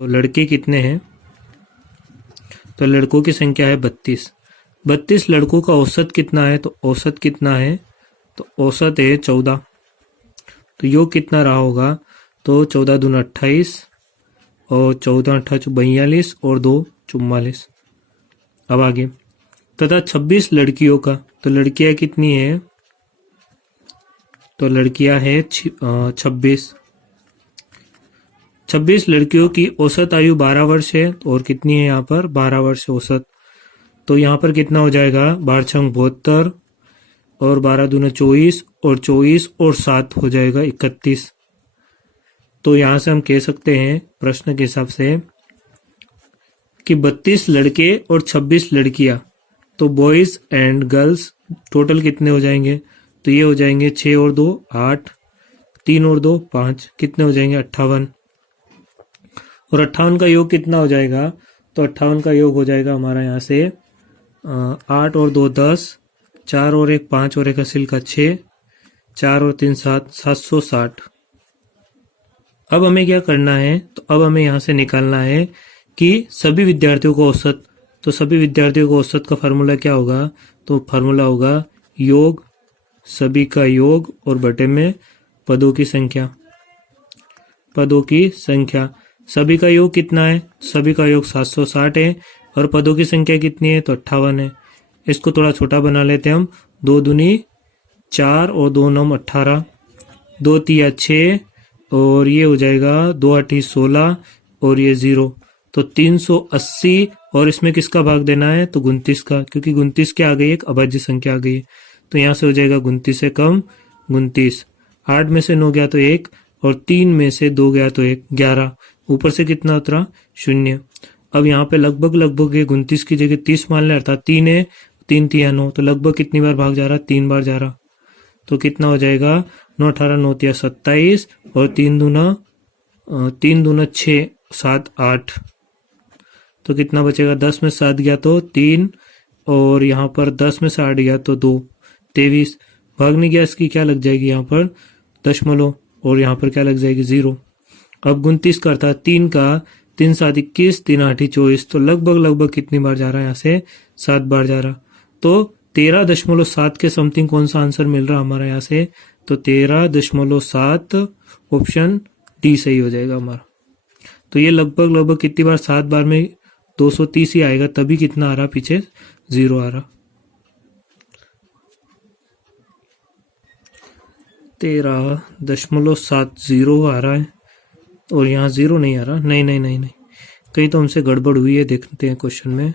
तो लड़के कितने हैं? तो लड़कों की संख्या है 32। 32 लड़कों का औसत कितना है? तो औसत कितना है? तो औसत है 14। तो योग कितना रहा होगा? तो 14 दूना 28 और 14 अट्ठा 42 और 2 44। अब आगे तथा 26 लड़कियों का। तो लड़कियां कितनी है? तो लड़कियां है 26। 26 लड़कियों की औसत आयु 12 वर्ष है और कितनी है यहाँ पर? 12 वर्ष औसत। तो यहाँ पर कितना हो जाएगा? 12 छंग 72 और 12 दूना 24 और 24 और 7 हो जाएगा 31। तो यहाँ से हम कह सकते हैं प्रश्न के हिसाब से कि 32 लड़के और 26 लड़कियां, तो बॉयज एंड गर्ल्स टोटल कितने हो जाएंगे? तो ये हो जाएंगे 6 और 2 8, 3 और 2 5, कितने हो जाएंगे? 58। और 58 का योग कितना हो जाएगा? तो 58 का योग हो जाएगा हमारा यहाँ से 8 और 2 10, 4 और 1 5 और 1 हासिल का 6, 4 और 3 7, 760। अब हमें क्या करना है? तो अब हमें यहाँ से निकालना है कि सभी विद्यार्थियों को औसत। तो सभी विद्यार्थियों को औसत का फार्मूला क्या होगा? तो फार्मूला होगा योग सभी का योग और बटे में पदों की संख्या। पदों की संख्या सभी का योग कितना है? सभी का योग 760 है और पदों की संख्या कितनी है? तो 58 है। इसको थोड़ा छोटा बना लेते हैं हम। 2 दूनी 4 और 2 9 18, 2 तिया 6 और ये हो जाएगा 2 8 16 और ये 0। तो 380 और इसमें किसका भाग देना है? तो 29 का, क्योंकि 29 क्या आ गई? एक अभाज्य संख्या आ गई है। तो यहाँ से हो जाएगा 29 से कम 29। 8 में से 9 गया तो 1 और 3 में से 2 गया तो 1, 11। ऊपर से कितना उतरा? 0। अब यहाँ पे लगभग ये 29 की जगह 30 मान ले, अर्थात 3 है, 3 तिया 9, तो लगभग कितनी बार भाग जा रहा? 3 बार जा रहा। तो कितना हो जाएगा? 9 18 9 तिया 27 और 3 दूना 6 7 8। तो कितना बचेगा? 10 में 7 गया तो 3 और यहाँ पर 10 में से 8 गया तो 2, 23। भाग नहीं गया, इसकी क्या लग जाएगी यहाँ पर? दशमलव, और यहाँ पर क्या लग जाएगी? 0। अब 29 का अर्थात 3 का 3 7 21, 3 8 24। तो लगभग कितनी बार जा रहा है? यहाँ से 7 बार जा रहा। तो 13.7 के समथिंग कौन सा आंसर मिल रहा हमारा यहाँ से? तो 13.7 ऑप्शन डी सही हो जाएगा हमारा। तो ये लगभग कितनी बार? 7 बार में 230 ही आएगा, तभी कितना आ रहा? पीछे 0 आ रहा। 13.70 आ रहा है और यहाँ 0 नहीं आ रहा। नहीं, कहीं तो हमसे गड़बड़ हुई है, देखते हैं क्वेश्चन में।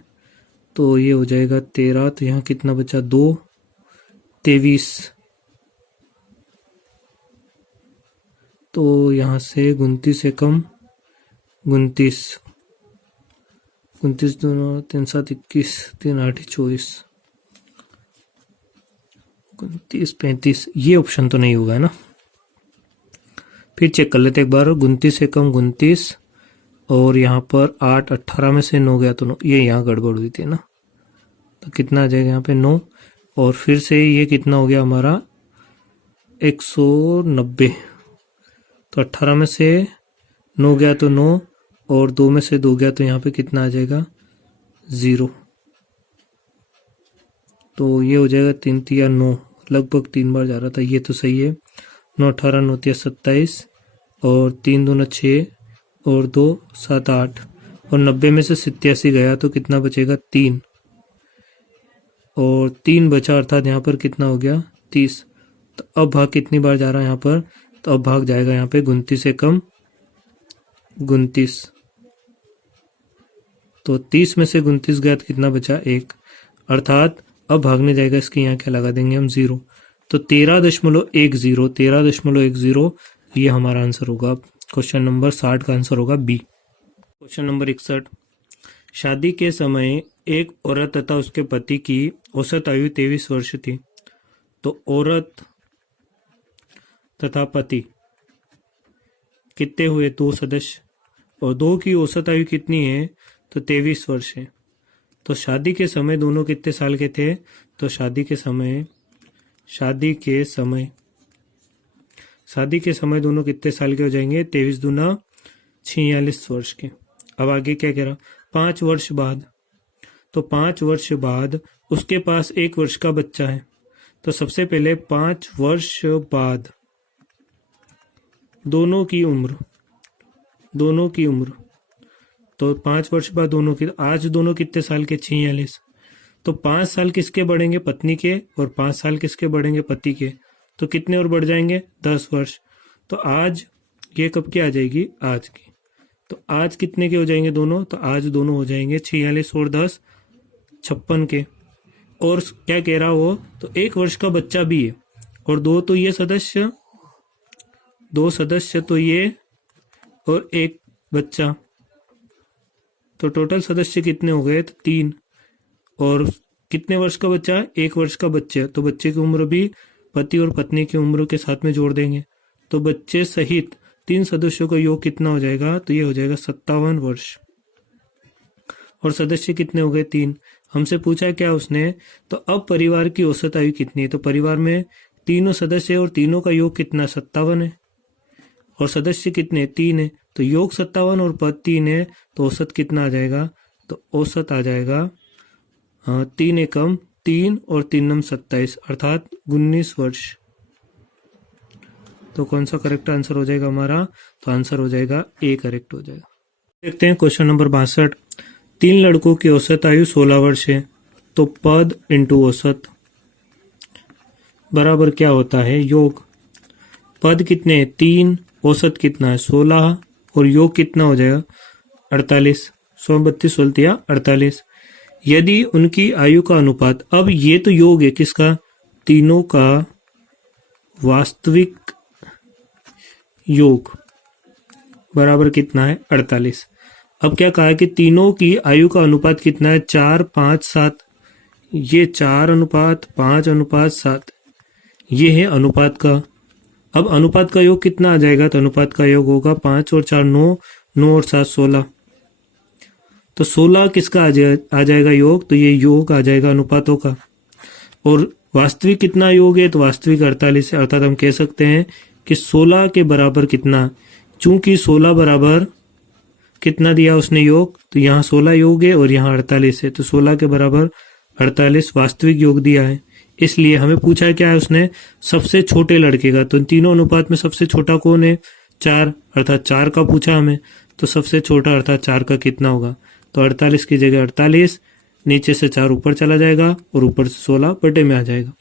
तो ये हो जाएगा 13, तो यहाँ कितना बचा? 2 23। तो यहाँ से 29 से कम 29, 29 दोनों 3 7 21, 3 8 24, 29 35। ये ऑप्शन तो नहीं होगा ना। फिर चेक कर लेते एक बार। 29 से कम 29 और यहाँ पर 8 18 में से 9 गया तो 9, ये यहाँ गड़बड़ हुई थी ना। तो कितना आ जाएगा यहाँ पे? 9। और फिर से ये कितना हो गया हमारा? 190। तो 18 में से 9 गया तो 9 और 2 में से 2 गया तो यहाँ पे कितना आ जाएगा? 0। तो ये हो जाएगा 3 तिया 9, लगभग 3 बार जा रहा था। ये तो सही है। 9 18 9 तिया 27 और 3 दूना 6 और 2 7 8 और 90 में से 87 गया तो कितना बचेगा? 3 और 3 बचा, अर्थात यहाँ पर कितना हो गया? 30। तो अब भाग कितनी बार जा रहा है यहाँ पर? तो अब भाग जाएगा यहाँ पे 29 से कम 29। तो 30 में से 29 गया तो कितना बचा? 1, अर्थात अब भागने जाएगा, इसके यहाँ क्या लगा देंगे हम? 0। तो 13.10 ये हमारा आंसर होगा। क्वेश्चन नंबर 60 का आंसर होगा बी। Question number 61। शादी के समय एक औरत तथा उसके पति की औसत आयु 23 वर्ष थी। तो औरत तथा पति कितने हुए? 2 सदस्य, और 2 की औसत आयु कितनी है? तो 23 वर्ष है। तो शादी के समय दोनों कितने साल के थे? तो शादी के समय दोनों कितने साल के हो जाएंगे? 23 दूना 46 वर्ष के। अब आगे क्या कह रहा, 5 वर्ष बाद, तो 5 वर्ष बाद उसके पास 1 वर्ष का बच्चा है। तो सबसे पहले 5 वर्ष बाद दोनों की उम्र, तो 5 वर्ष बाद दोनों की, आज दोनों कितने साल के, 46। तो 5 साल किसके बढ़ेंगे, पत्नी के, और 5 साल किसके बढ़ेंगे, पति के। तो कितने और बढ़ जाएंगे, 10 वर्ष। तो आज ये कब की आ जाएगी, आज की। तो आज कितने के हो जाएंगे दोनों, तो आज दोनों हो जाएंगे 46 और 10 56 के। और क्या कह रहा वो, तो 1 वर्ष का बच्चा भी है, और दो सदस्य तो ये, और 1 बच्चा, तो टोटल सदस्य कितने हो गए, तो 3। और कितने वर्ष का बच्चा है, 1 वर्ष का बच्चा, तो बच्चे की उम्र भी पति और पत्नी की उम्र के साथ में जोड़ देंगे। तो बच्चे सहित 3 सदस्यों का योग कितना हो जाएगा, तो ये हो जाएगा 57 वर्ष। और सदस्य कितने हो गए, 3। हमसे पूछा क्या उसने, तो अब परिवार की औसत आयु कितनी है। तो परिवार में तीनों सदस्य और तीनों का योग कितना, 57 है, और सदस्य कितने, 3 है। तो योग 57 और पद 3 है, तो औसत कितना आ जाएगा, तो औसत आ जाएगा 3 एकम 3 और 3 नम 27, अर्थात 19 वर्ष। तो कौन सा करेक्ट आंसर हो जाएगा हमारा, तो आंसर हो जाएगा ए करेक्ट हो जाएगा। देखते हैं क्वेश्चन नंबर 62। 3 लड़कों की औसत आयु 16 वर्ष है, तो पद इंटू औसत बराबर क्या होता है, योग। पद कितने हैं, 3, औसत कितना है, 16, और योग कितना हो जाएगा, 48। 132 16 48। यदि उनकी आयु का अनुपात, अब ये तो योग है किसका, तीनों का वास्तविक योग बराबर कितना है, 48। अब क्या कहा है कि तीनों की आयु का अनुपात कितना है, 4 5 7। ये 4:5:7 ये है अनुपात का। अब अनुपात का योग कितना आ जाएगा, तो अनुपात का योग होगा 5 और 4 9, 9 और 7 16। तो 16 किसका आ जाएगा योग, तो ये योग आ जाएगा अनुपातों का। और वास्तविक कितना योग है, तो वास्तविक 48 है, अर्थात हम कह सकते हैं कि 16 के बराबर कितना, चूंकि 16 बराबर कितना दिया उसने योग, तो यहाँ 16 योग है और यहाँ 48 है, तो 16 के बराबर 48 वास्तविक योग दिया है। इसलिए हमें पूछा क्या है उसने, सबसे छोटे लड़के का। तो तीनों अनुपात में सबसे छोटा कौन है, 4, अर्थात 4 का पूछा हमें, तो सबसे छोटा अर्थात 4 का कितना होगा, तो 48 की जगह 48, नीचे से 4 ऊपर चला जाएगा और ऊपर से 16 बटे में आ जाएगा।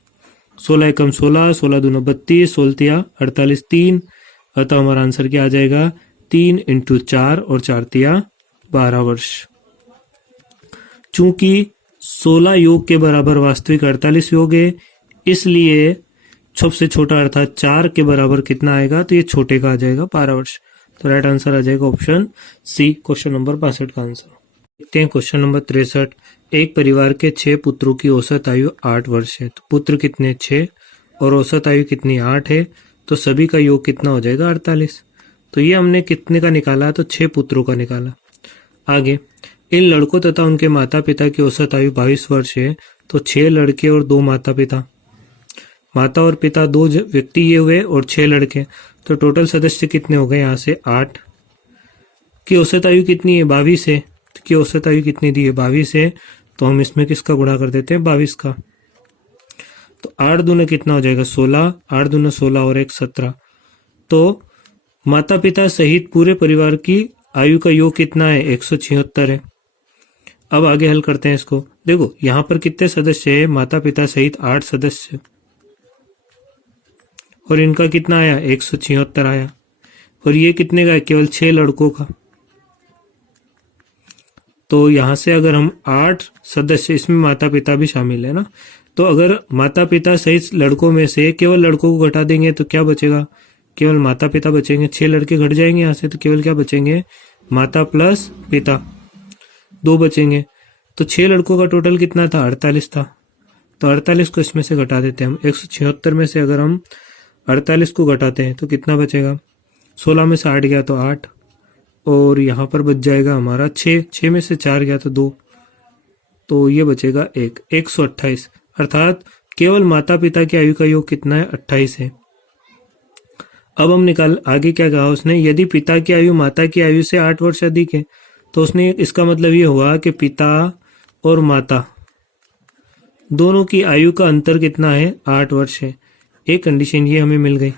16 एकम 16, 16 दूना 32, 16 48 3, अतः हमारा आंसर क्या आ जाएगा, 3 × 4 और 4 तिया 12 वर्ष। चूंकि 16 योग के बराबर वास्तविक 48 योग है, इसलिए सबसे छोटा अर्थात 4 के बराबर कितना आएगा, तो ये छोटे का आ जाएगा 12 वर्ष। तो राइट आंसर आ जाएगा ऑप्शन सी, क्वेश्चन नंबर 62 का आंसर। देखते हैं क्वेश्चन नंबर 63। एक परिवार के 6 पुत्रों की औसत आयु 8 वर्ष है, तो पुत्र कितने 6 और औसत आयु कितनी 8 है, तो सभी का योग कितना हो जाएगा 48। तो ये हमने कितने का निकाला, तो 6 पुत्रों का निकाला। आगे इन लड़कों तथा उनके माता पिता की औसत आयु 22 वर्ष है, तो 6 लड़के और 2 माता पिता, माता और पिता 2 व्यक्ति ये हुए और 6 लड़के, तो टोटल सदस्य कितने हो गए, यहाँ से 8 की औसत आयु कितनी है 22 है, की औसत आयु कितनी दी है 22 है, तो हम इसमें किसका गुणा कर देते हैं 22 का। तो 8 दूने कितना हो जाएगा 16, 8 दूने 16 और 1 17। तो माता पिता सहित पूरे परिवार की आयु का योग कितना है 176 है। अब आगे हल करते हैं इसको। देखो यहाँ पर कितने सदस्य है, माता पिता सहित 8 सदस्य, और इनका कितना आया 176 आया, और ये कितने का है, केवल 6 लड़कों का। तो यहां से अगर हम 8 सदस्य, इसमें माता पिता भी शामिल है ना, तो अगर माता पिता सहित लड़कों में से केवल लड़कों को घटा देंगे तो क्या बचेगा, केवल माता पिता बचेंगे। 6 लड़के घट जाएंगे यहाँ से, तो केवल क्या बचेंगे, माता प्लस पिता 2 बचेंगे। तो 6 लड़कों का टोटल कितना था 48 था, तो 48 को इसमें से घटा देते हैं हम। 176 में से अगर हम 48 को घटाते हैं तो कितना बचेगा, 16 में से 8 गया तो 8, और यहाँ पर बच जाएगा हमारा 6 में से 4 गया तो 2, तो ये बचेगा 1, 128, अर्थात केवल माता पिता की आयु का योग कितना है 28 है। अब हम निकाल, आगे क्या कहा उसने, यदि पिता की आयु माता की आयु से 8 वर्ष अधिक है, तो उसने इसका मतलब ये हुआ कि पिता और माता दोनों की आयु का अंतर कितना है, 8 वर्ष है। एक कंडीशन ये हमें मिल गई।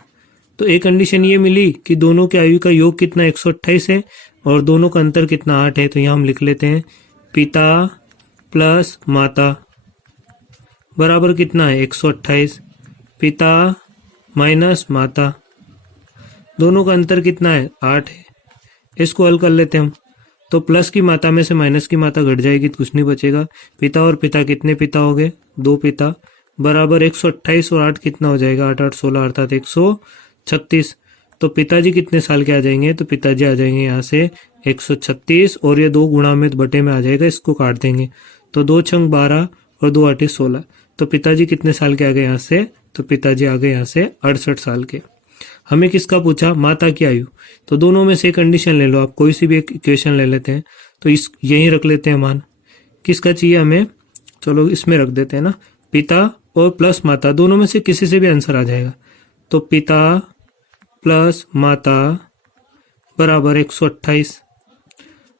तो एक कंडीशन ये मिली कि दोनों की आयु का योग कितना 128 है और दोनों का अंतर कितना 8 है। तो यहाँ हम लिख लेते हैं पिता प्लस माता बराबर कितना है 128, पिता माइनस माता, दोनों का अंतर कितना है 8 है। इसको हल कर लेते हैं हम। तो प्लस की मात्रा में से माइनस की मात्रा घट जाएगी तो कुछ नहीं बचेगा। पिता और पिता कितने पिता हो गए, 2 पिता, बराबर 128 और 8 कितना हो जाएगा, 8 8 16 अर्थात 136। तो पिताजी कितने साल के आ जाएंगे, तो पिताजी आ जाएंगे यहाँ से 136 और ये 2 गुणा में बटे में आ जाएगा, इसको काट देंगे तो 2 छंग 12 और 2 8 16। तो पिताजी कितने साल के आ गए यहाँ से, तो पिताजी आ गए यहाँ से 68 साल के। हमें किसका पूछा, माता की आयु। तो दोनों में से कंडीशन ले लो आप, कोई सी भी एक इक्वेशन ले लेते हैं। तो इस यही रख लेते हैं मान, किसका चाहिए हमें, चलो इसमें रख देते हैं ना, पिता और प्लस माता, दोनों में से किसी से भी आंसर आ जाएगा। तो पिता प्लस माता बराबर 128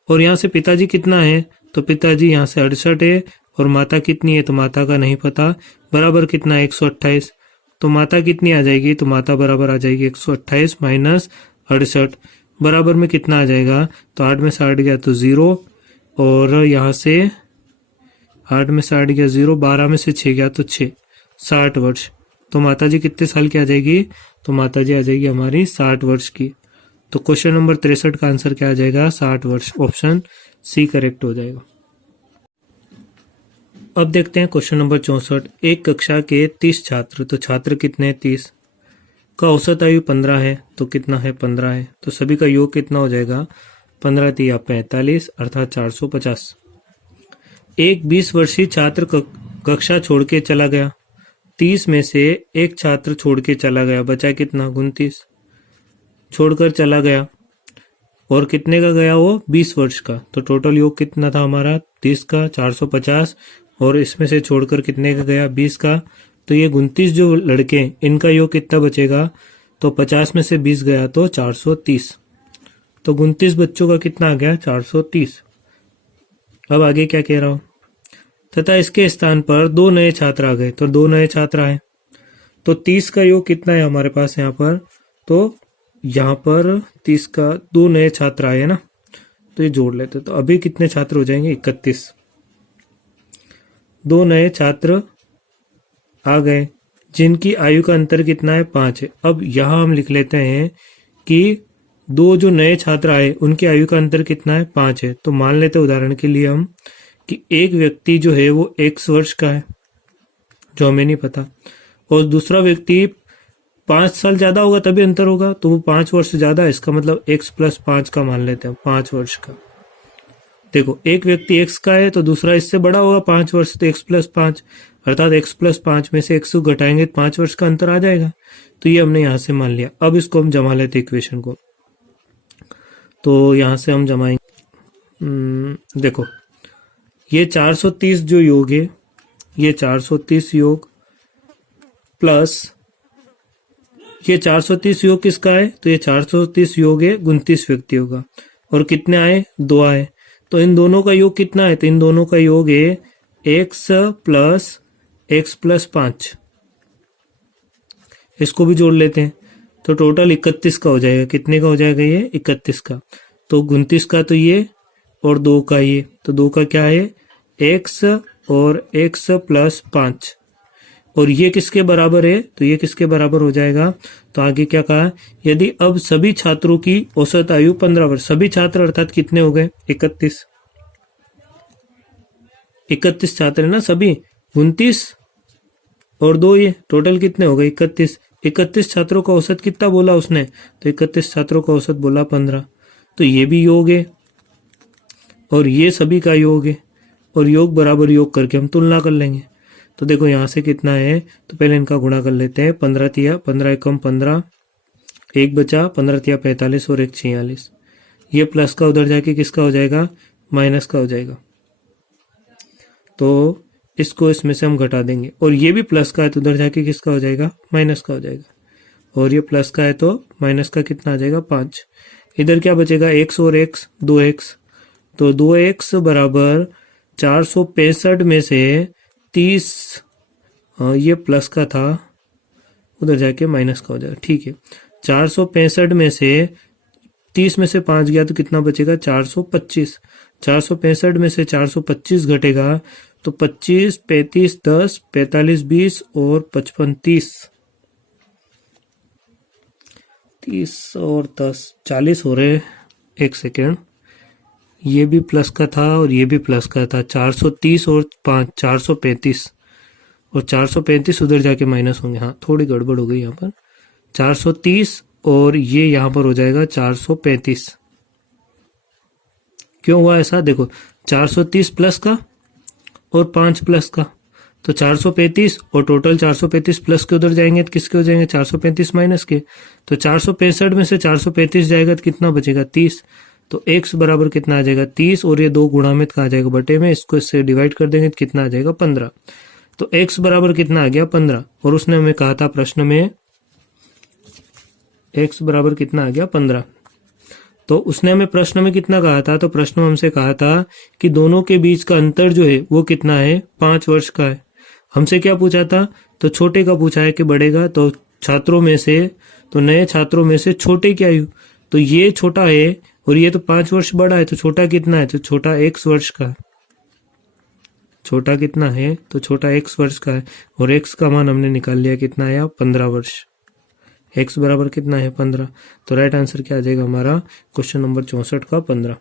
और यहाँ से पिताजी कितना है, तो पिताजी यहाँ से 68 है और माता कितनी है, तो माता का नहीं पता, बराबर कितना है 128। तो माता कितनी आ जाएगी, तो माता बराबर आ जाएगी 128 माइनस 68 बराबर में कितना आ जाएगा, तो 8 में से 8 गया तो 0 और यहाँ से 8 में से 8 गया 0, 12 में से 6 गया तो 6, 60 वर्ष। तो माता जी कितने साल की आ जाएगी, तो माता जी आ जाएगी हमारी 60 वर्ष की। तो क्वेश्चन नंबर 63 का आंसर क्या आ जाएगा, 60 वर्ष, ऑप्शन सी करेक्ट हो जाएगा। अब देखते हैं क्वेश्चन नंबर 64। एक कक्षा के 30 छात्र, तो छात्र कितने 30 का औसत आयु 15 है, तो कितना है 15 है। तो सभी का योग कितना हो जाएगा, 15 तिया 45 अर्थात 450। एक 20 वर्षीय छात्र कक्षा छोड़ के चला गया, 30 में से एक छात्र छोड़ के चला गया, बचा कितना 29, छोड़कर चला गया और कितने का गया वो 20 वर्ष का। तो टोटल योग कितना था हमारा 30 का 450 और इसमें से छोड़कर कितने का गया 20 का। तो ये 29 जो लड़के इनका योग कितना बचेगा, तो 50 में से 20 गया तो 430। तो 29 बच्चों का कितना आ गया 430। अब आगे क्या कह रहा हूं, तथा इसके स्थान पर 2 नए छात्र आ गए, तो 2 नए छात्र आए। तो 30 का योग कितना है हमारे पास यहाँ पर, तो यहाँ पर 30 का 2 नए छात्र आए ना, तो ये जोड़ लेते। तो अभी कितने छात्र हो जाएंगे 31, 2 नए छात्र आ गए जिनकी आयु का अंतर कितना है 5 है। अब यहाँ हम लिख लेते हैं कि 2 जो नए छात्र आए उनकी आयु का अंतर कितना है 5 है। तो मान लेते उदाहरण के लिए हम कि एक व्यक्ति जो है वो X वर्ष का है, जो हमें नहीं पता, और दूसरा व्यक्ति 5 साल ज्यादा होगा तभी अंतर होगा, तो वो 5 वर्ष ज्यादा है, इसका मतलब X + 5 का मान लेते हैं 5 वर्ष का। देखो एक व्यक्ति X का है तो दूसरा इससे बड़ा होगा 5 वर्ष, तो X + 5 अर्थात X + 5 में से X को घटाएंगे तो 5 वर्ष का अंतर आ जाएगा। तो ये हमने यहां से मान लिया। अब इसको हम जमा लेते इक्वेशन को, तो यहां से हम जमाएंगे। देखो ये 430 जो योग है, ये 430 योग प्लस ये 430 योग किसका है, तो ये 430 योग है 29 व्यक्तियों का, और कितने आए 2 आए। तो इन दोनों का योग कितना है, तो इन दोनों का योग है x + x + 5। इसको भी जोड़ लेते हैं तो टोटल 31 का हो जाएगा। कितने का हो जाएगा ये 31 का। तो 29 का तो ये और 2 का ये, तो 2 का क्या है x और x + 5, और ये किसके बराबर है, तो ये किसके बराबर हो जाएगा। तो आगे क्या कहा, यदि अब सभी छात्रों की औसत आयु 15 वर्ष, सभी छात्र अर्थात कितने हो गए 31 छात्र है ना सभी, 29 और 2 ये टोटल कितने हो गए 31 छात्रों का औसत कितना बोला उसने, तो 31 छात्रों का औसत बोला 15। तो ये भी योग है और ये सभी का योग है, और योग बराबर योग करके हम तुलना कर लेंगे। तो देखो यहाँ से कितना है, तो पहले इनका गुणा कर लेते हैं। 15 तिया 15 एकम 15, 1 बचा, 15 तिया 45 और 1 46। ये प्लस का उधर जाके किसका हो जाएगा, माइनस का हो जाएगा। तो इसको इसमें से हम घटा देंगे, और ये भी प्लस का है तो उधर जाके किसका हो जाएगा, माइनस का हो जाएगा। और ये प्लस का है तो माइनस का कितना आ जाएगा 5। इधर क्या बचेगा x और x 2x, तो 2x बराबर 465 में से 30, ये प्लस का था, उधर जाके माइनस का हो जाएगा, ठीक है। 465 में से 30 में से 5 गया तो कितना बचेगा, 425। 465 में से 425 घटेगा तो 25, 35, 10, 45, 20 और 55, 30, 30 और 10, 40 हो रहे। एक सेकेंड, ये भी प्लस का था और ये भी प्लस का था। 430 और 5, 435, और 435 उधर जाके माइनस होंगे। हाँ, थोड़ी गड़बड़ हो गई यहाँ पर। 430 और ये यहाँ पर हो जाएगा 435। क्यों हुआ ऐसा, देखो 430 प्लस का और 5 प्लस का, तो 435, और टोटल 435 प्लस के उधर जाएंगे तो किसके हो जाएंगे, 435 माइनस के। तो 465 में से 435 जाएगा तो कितना बचेगा, 30। तो x बराबर कितना आ जाएगा, 30, और ये 2 गुणामित का आ जाएगा बटे में, इसको इससे डिवाइड कर देंगे तो कितना आ जाएगा, 15। तो x बराबर कितना आ गया, 15। और उसने हमें कहा था प्रश्न में x बराबर कितना आ गया, 15। तो उसने हमें प्रश्न में कितना कहा था, तो प्रश्न में हमसे कहा था कि दोनों के बीच का अंतर जो है वो कितना है, 5 वर्ष का है। हमसे क्या पूछा था, तो छोटे का पूछा है कि बढ़ेगा। तो छात्रों में से, तो नए छात्रों में से छोटे की आयु, तो ये छोटा है और ये तो 5 वर्ष बड़ा है, तो छोटा कितना है, तो छोटा x वर्ष का है। छोटा कितना है, तो छोटा x वर्ष का है, और x का मान हमने निकाल लिया, कितना आया, 15 वर्ष। x बराबर कितना है, 15। तो राइट आंसर क्या आ जाएगा हमारा, क्वेश्चन नंबर 64 का 15।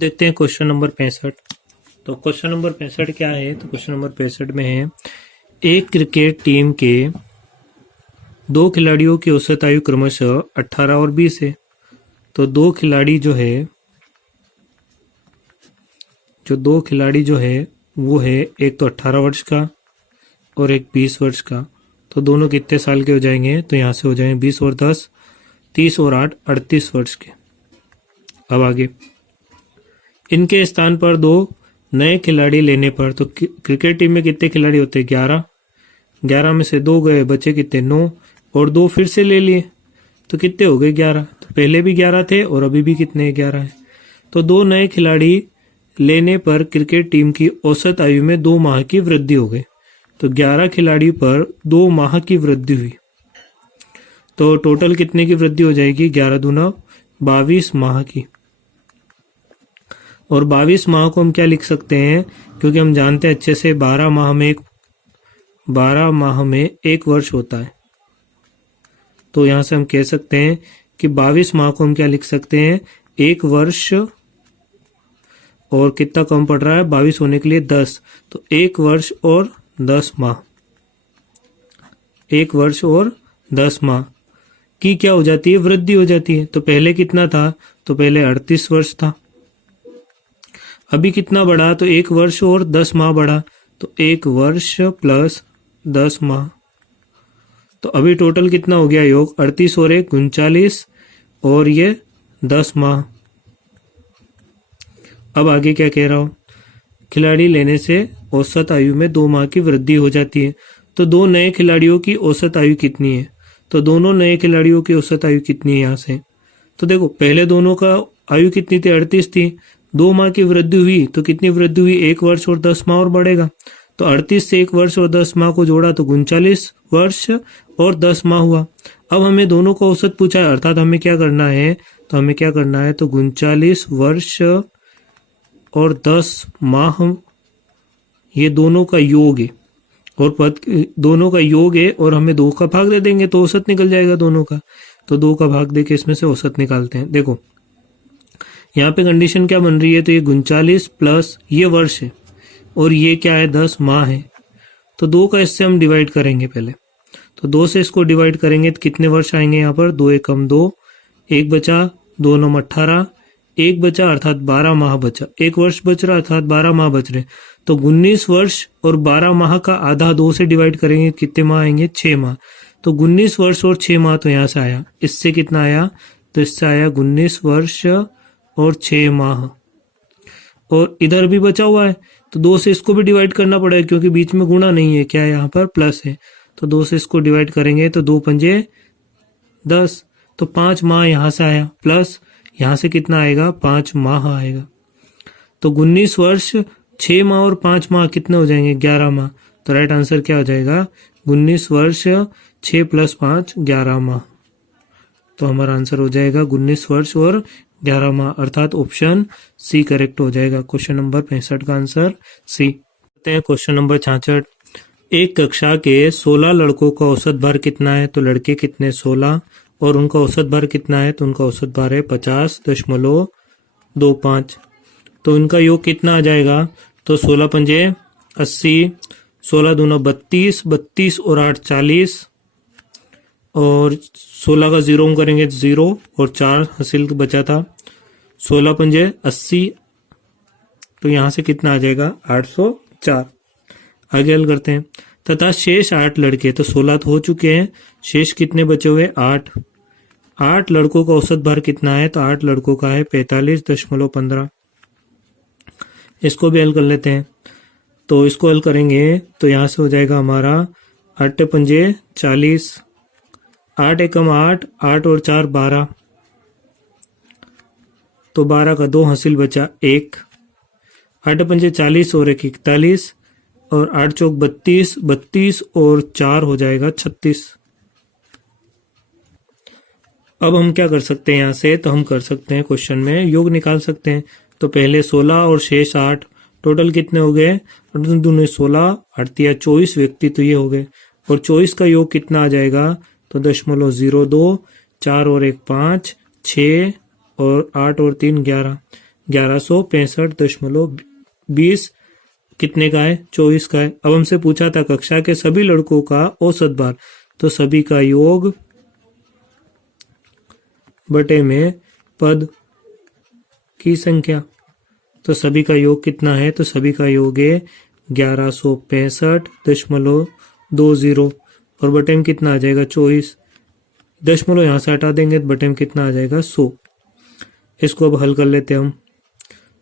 देखते हैं क्वेश्चन नंबर 65। तो क्वेश्चन नंबर 65 क्या है, तो क्वेश्चन नंबर 65 में है, एक क्रिकेट टीम के 2 खिलाड़ियों की औसत आयु क्रमशः 18 और 20 है। तो 2 खिलाड़ी जो है वो है, एक तो 18 वर्ष का और एक 20 वर्ष का। तो दोनों कितने साल के हो जाएंगे, तो यहाँ से हो जाएंगे 20 और 10, 30 और 8, 38 वर्ष के। अब आगे, इनके स्थान पर 2 नए खिलाड़ी लेने पर, तो क्रिकेट टीम में कितने खिलाड़ी होते हैं, 11। 11 में से 2 गए, बचे कितने, 9, और 2 फिर से ले लिए तो कितने हो गए, 11। तो पहले भी 11 थे और अभी भी कितने, 11 है। तो 2 नए खिलाड़ी लेने पर क्रिकेट टीम की औसत आयु में 2 माह की वृद्धि हो गई। तो 11 खिलाड़ी पर 2 माह की वृद्धि हुई, तो टोटल कितने की वृद्धि हो जाएगी, 11 दूना 22 माह की। और 22 माह को हम क्या लिख सकते हैं, क्योंकि हम जानते हैं अच्छे से 12 माह में एक वर्ष होता है। तो यहां से हम कह सकते हैं कि 22 माह को हम क्या लिख सकते हैं, 1 वर्ष, और कितना कम पड़ रहा है, 22 होने के लिए 10, तो 1 वर्ष और 10 माह। 1 वर्ष और 10 माह की क्या हो जाती है, वृद्धि हो जाती है। तो पहले कितना था, तो पहले 38 वर्ष था, अभी कितना बढ़ा, तो 1 वर्ष और 10 माह बढ़ा, तो 1 वर्ष प्लस 10 माह। तो अभी टोटल कितना हो गया योग, 38 और 1 39, और ये 10 माह। अब आगे क्या कह रहा हूं, खिलाड़ी लेने से औसत आयु में 2 माह की वृद्धि हो जाती है। तो 2 नए खिलाड़ियों की औसत आयु कितनी है, तो दोनों नए खिलाड़ियों की औसत आयु कितनी है, यहां से तो देखो पहले दोनों का आयु कितनी थी, 38 थी, 2 माह की वृद्धि हुई तो कितनी वृद्धि हुई, 1 वर्ष और 10 माह और बढ़ेगा। तो 38 से 1 वर्ष और 10 माह को जोड़ा तो 39 वर्ष और 10 माह हुआ। अब हमें दोनों का औसत पूछा है, अर्थात हमें क्या करना है, तो 39 वर्ष और 10 माह, ये दोनों का योग है, और पद दोनों का योग है, और हमें 2 का भाग दे देंगे तो औसत निकल जाएगा दोनों का। तो 2 का भाग देके इसमें से औसत निकालते हैं। देखो यहाँ पे कंडीशन क्या बन रही है, तो ये 39 प्लस ये वर्ष है और ये क्या है, 10 माह है। तो 2 का इससे हम डिवाइड करेंगे पहले, तो 2 से इसको डिवाइड करेंगे तो कितने वर्ष आएंगे यहाँ पर, 2 एकम 2, 1 बचा, 2 नम 18, 1 बचा अर्थात 12 माह बचा, 1 वर्ष बच रहा अर्थात 12 माह बच रहे। तो 19 वर्ष और 12 माह का आधा 2 से डिवाइड करेंगे कितने माह आएंगे, 6 माह। तो 19 वर्ष और 6 माह तो यहाँ से आया, इससे कितना आया, तो इससे आया 19 वर्ष और 6 माह। और इधर भी बचा हुआ है तो 2 से इसको भी डिवाइड करना पड़ेगा, क्योंकि बीच में गुणा नहीं है, क्या है यहाँ पर प्लस है। तो 2 से इसको डिवाइड करेंगे तो 2 पंजे 10, तो 5 माह यहाँ से आया, प्लस यहाँ से कितना आएगा, 5 माह आएगा। तो 19 वर्ष 6 माह और 5 माह कितने हो जाएंगे? 11 माह। तो राइट आंसर क्या हो जाएगा? 19 वर्ष 6 + 5 11 माह। तो हमारा आंसर हो जाएगा 19 वर्ष और 11 माह, अर्थात ऑप्शन सी करेक्ट हो जाएगा। क्वेश्चन नंबर 65 का आंसर सी। क्वेश्चन नंबर 66, एक कक्षा के 16 लड़कों का औसत भार कितना है? तो लड़के कितने? 16, और उनका औसत भार कितना है? तो उनका औसत भार है 50.25। तो इनका योग कितना आ जाएगा? तो 16 पंजे 80, 16 दूना 32, 32 और 8 40, और 16 का 0 करेंगे 0 और 4 हासिल बचा था। 16 पंजे 80, तो यहाँ से कितना आ जाएगा? 804। आगे हल करते हैं। तथा शेष 8 लड़के, तो 16 तो हो चुके हैं, शेष कितने बचे हुए? 8। 8 लड़कों का औसत भार कितना है? तो 8 लड़कों का है 45.15। इसको भी हल कर लेते हैं। तो इसको हल करेंगे तो यहाँ से हो जाएगा हमारा 8 पंजे 40, 8 एकम 8, 8 और 4 12, तो 12 का 2 हासिल बचा 1। 8 पंजे 40 और 1 41, और 8 चौक 32, 32 और 4 हो जाएगा 36। अब हम क्या कर सकते हैं यहाँ से? तो हम कर सकते हैं क्वेश्चन में योग निकाल सकते हैं। तो पहले 16 और शेष 8, टोटल कितने हो गए? 16 8 24 व्यक्ति तो ये हो गए, और 24 का योग कितना आ जाएगा? तो 0.02, 4 और 1 5, 6 और 8 और 3 11, 1165.20 कितने का है? 24 का है। अब हमसे पूछा था कक्षा के सभी लड़कों का औसत भार, तो सभी का योग बटे में पद की संख्या, तो सभी का योग कितना है? तो सभी का योग है 1165.20, और बटे में कितना आ जाएगा? 24। दशमलव यहाँ से हटा देंगे तो बटे में कितना आ जाएगा? 100। इसको अब हल कर लेते हैं हम।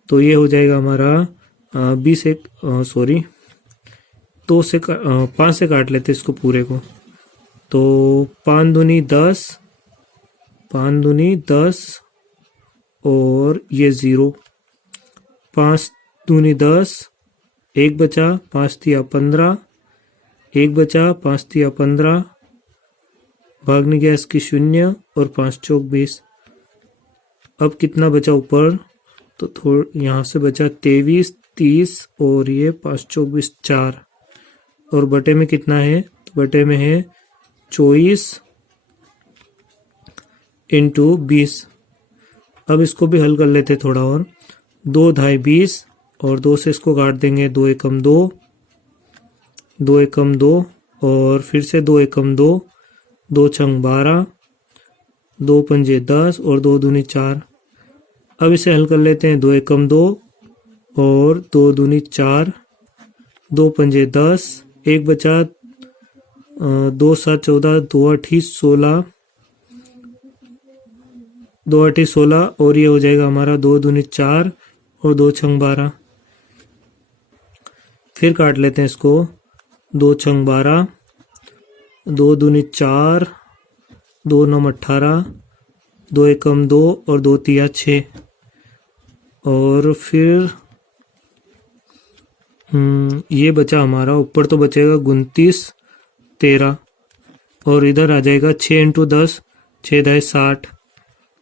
तो ये हो जाएगा हमारा 5 से काट लेते इसको पूरे को। तो 5 दूनी 10, 5 दूनी 10 और ये 0, 5 दूनी 10, 1 बचा, 5 तिया 15, 1 बचा, 5 तिया 15, भागने गया इसकी 0 और 5 चौक 20। अब कितना बचा ऊपर? तो थोड़ा यहाँ से बचा 23, 30 और ये 5 चौक 20 4, और बटे में कितना है? तो बटे में है 24 × 20। अब इसको भी हल कर लेते थोड़ा और। 2 ढाई 20, और 2 से इसको काट देंगे, 2 एकम 2, 2 एकम 2, और फिर से 2 एकम 2, 2 छंग 12, 2 पंजे 10 और 2 दूनी 4। अब इसे हल कर लेते हैं। 2 एकम 2 और 2 दूनी 4, 2 पंजे 10, 1 बचा, 2 7 14, 2 8 16, 2 8 16, और ये हो जाएगा हमारा 2 दूनी 4 और 2 छंग 12। फिर काट लेते हैं इसको। 2 छंग 12, 2 दूनी 4, 2 9 18, 2 एकम 2 और 2 तिया 6, और फिर ये बचा हमारा, ऊपर तो बचेगा 29 13, और इधर आ जाएगा 6 × 10, 6 ढाई 60,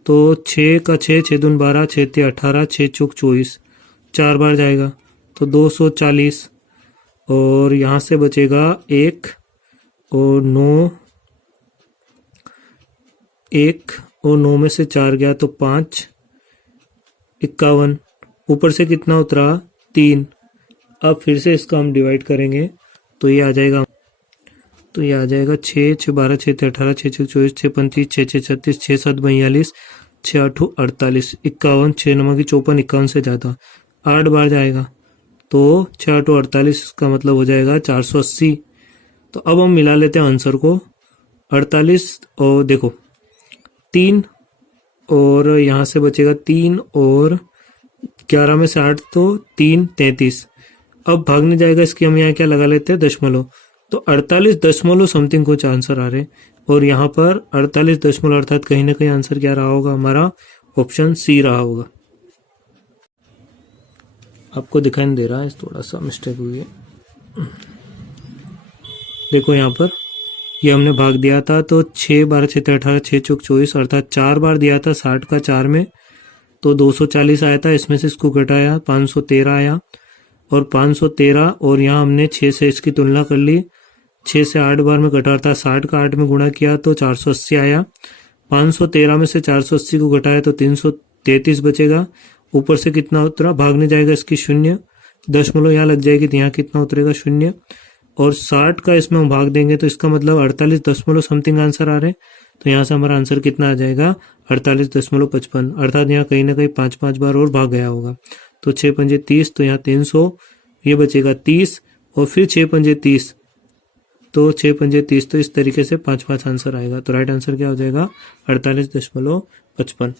तो 6 का 6, 6 दून 12, 6 तिया 18, 6 चौक 24, 4 बार जाएगा तो 240, और यहाँ से बचेगा 1 और 9, 1 और 9 में से 4 गया तो 5, 51, ऊपर से कितना उतरा? 3। अब फिर से इसका हम डिवाइड करेंगे तो ये आ जाएगा 6 6 12 6 18 6 6 24 6 35 6 6 36 6 7 42 6 8 48 51, 6 9 की 54, 51 से ज़्यादा 8 बार जाएगा तो 6 8 48, इसका मतलब हो जाएगा 480। तो अब हम मिला लेते हैं आंसर को। 48 और देखो 3, और यहाँ से बचेगा 3 और 11 में से 8 तो 3 33। अब भागने जाएगा इसकी, हम यहाँ क्या लगा लेते हैं? दशमलव। तो 48 दशमलव समथिंग कुछ आंसर आ रहे, और यहाँ पर 48 दशमलव, अर्थात कहीं ना कहीं आंसर क्या रहा होगा? हमारा ऑप्शन सी रहा होगा। आपको दिखाई नहीं दे रहा है, थोड़ा सा मिस्टेक हुई है। देखो यहाँ पर ये हमने भाग दिया था, तो 6 12 6 18 6 चौक 24 अर्थात 4 बार दिया था 60 का 4 में, तो 240 आया था। इसमें से इसको घटाया 513 आया, और 513 और यहाँ हमने 6 से इसकी तुलना कर ली। 6 से 8 बार में घटा था, 60 का 8 में गुणा किया तो 480 आया। 513 में से 480 को घटाया तो 333 बचेगा। ऊपर से कितना उतरा, भागने जाएगा इसकी 0, दशमलव यहाँ लग जाएगी तो यहाँ कितना उतरेगा 0, और 60 का इसमें हम भाग देंगे तो इसका मतलब 48 दशमलव समथिंग आंसर आ रहे हैं। तो यहाँ से हमारा आंसर कितना आ जाएगा 48.55, अर्थात यहाँ कहीं ना कहीं 5 बार और भाग गया होगा। तो 6 पंजे 30, तो यहाँ 300, ये बचेगा 30, और फिर 6 पंजे 30, तो 6 पंजे 30, तो इस तरीके से 5 आंसर आएगा। तो राइट आंसर क्या हो जाएगा 48.55।